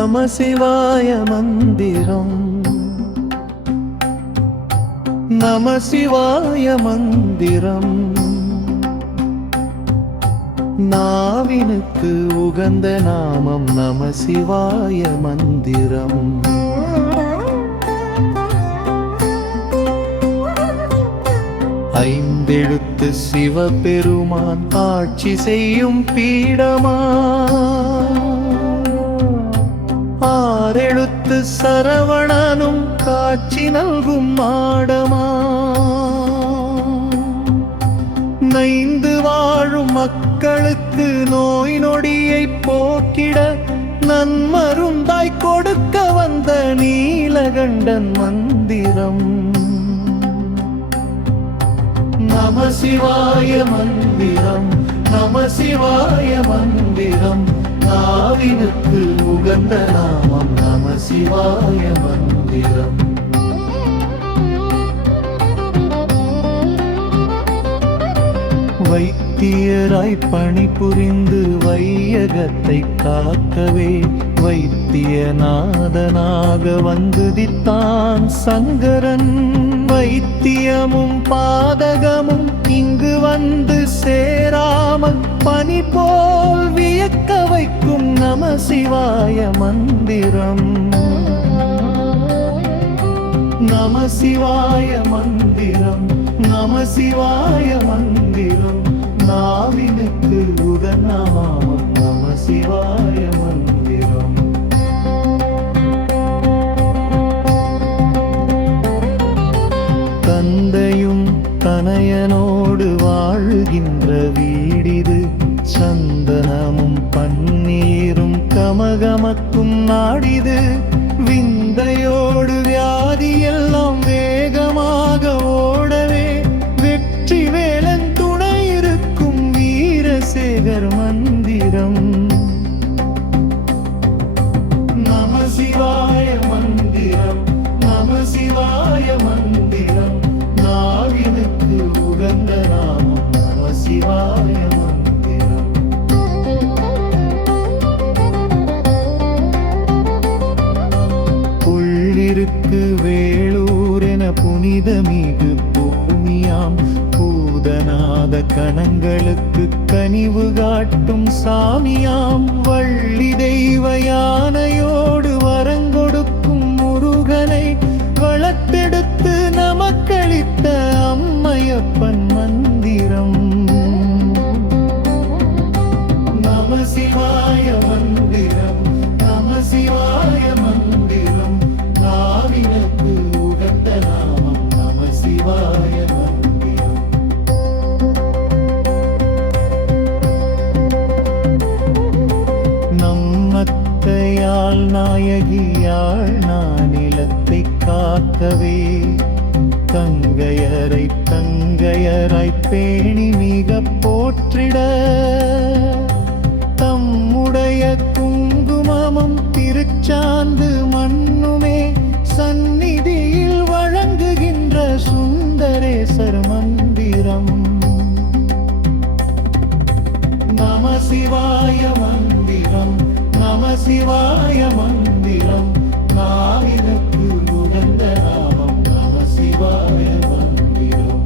நம சிவாய மந்திரம் நம சிவாய மந்திரம் நாவினுக்கு உகந்த நாமம் நம சிவாய மந்திரம் ஐந்தெழுத்து சிவபெருமான் ஆட்சி செய்யும் பீடமா ஆறெழுத்து சரவணனும் காட்சி நல்கும் மாடமா நைந்து வாழும் மக்களுக்கு நோய் நொடியை போக்கிட நன்மருந்தாய் கொடுக்க வந்த நீலகண்டன் மந்திரம் நம சிவாய மந்திரம் நம சிவாய மந்திரம் நாவினுக்கு உகந்த நாமம் நம சிவாய மந்திரம் வைத்தியராய் பணிபுரிந்து வையகத்தை காக்கவே வைத்தியநாதனாக வந்துதித்தான் சங்கரன் வைத்தியமும் பாதகமும் இங்கு வந்து சேராமல் பனி போல் வியக்க வைக்கும் நம சிவாய மந்திரம் நம சிவாய மந்திரம் நம சிவாய மந்திரம் நாவினுக்கு உதநாமம் நம சிவாய மந்திரம் தந்தையும் தனையனோடு வாழ்கின்ற வீடிது சந்தனமும் பன்னீரும் கமகமக்கும் நாடிது விந்தையோடு வியாதியெல்லாம் வேகமாக ஓடவே வெற்றி வேலன் துணை இருக்கும் வீரசேகர் மந்திரம் நம சிவாய மந்திரம் நம சிவாய மந்திரம் நாவினுக்கு உகந்த நாமம் நம சிவாய மந்திரம் புள்ளிருக்கு வேளூர் என புனிதமிகு பூமியாம் பூதநாத கணங்களுக்கு கனிவு காட்டும் சாமியாம் வள்ளி தெய்வ யானையோடு வரங்கொடுக்கும் முருகனை வளர்த்தெடுத்து நமக்களித்த அம்மையப்பன் மந்திரம் நம சிவாய மந்திரம் நம சிவாய மந்திரம் நாவினுக்கு உகந்த நாமம் நம சிவாய மந்திரம் நம்மத்தையாள் நாயகியாள் நானிலத்தை காக்கவே தங்கையரை பேணி மிக போற்றிட தம்முடைய குங்குமமும் திருச்சாந்து மண்ணுமே சந்நிதியில் வழங்குகின்ற சுந்தரேசர் மந்திரம் நம சிவாய மந்திரம் நம சிவாய மந்திரம் நாவினுக்கு உகந்த நாமம் நம சிவாய மந்திரம்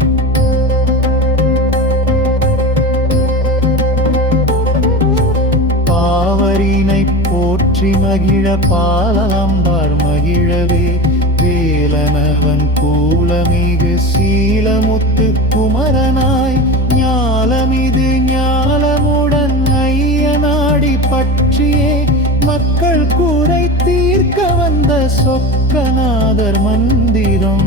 பாவரினை போற்றி மகிழ பாலம்பார் மகிழவே வேலனவன் கூலமிகு சீலமுத்து குமரனாய் ஞாலமிது ஞாலமுடன் ஐயனாடி பற்றியே மக்கள் கூரை தீர்க்க வந்த சொக்கநாதர் மந்திரம்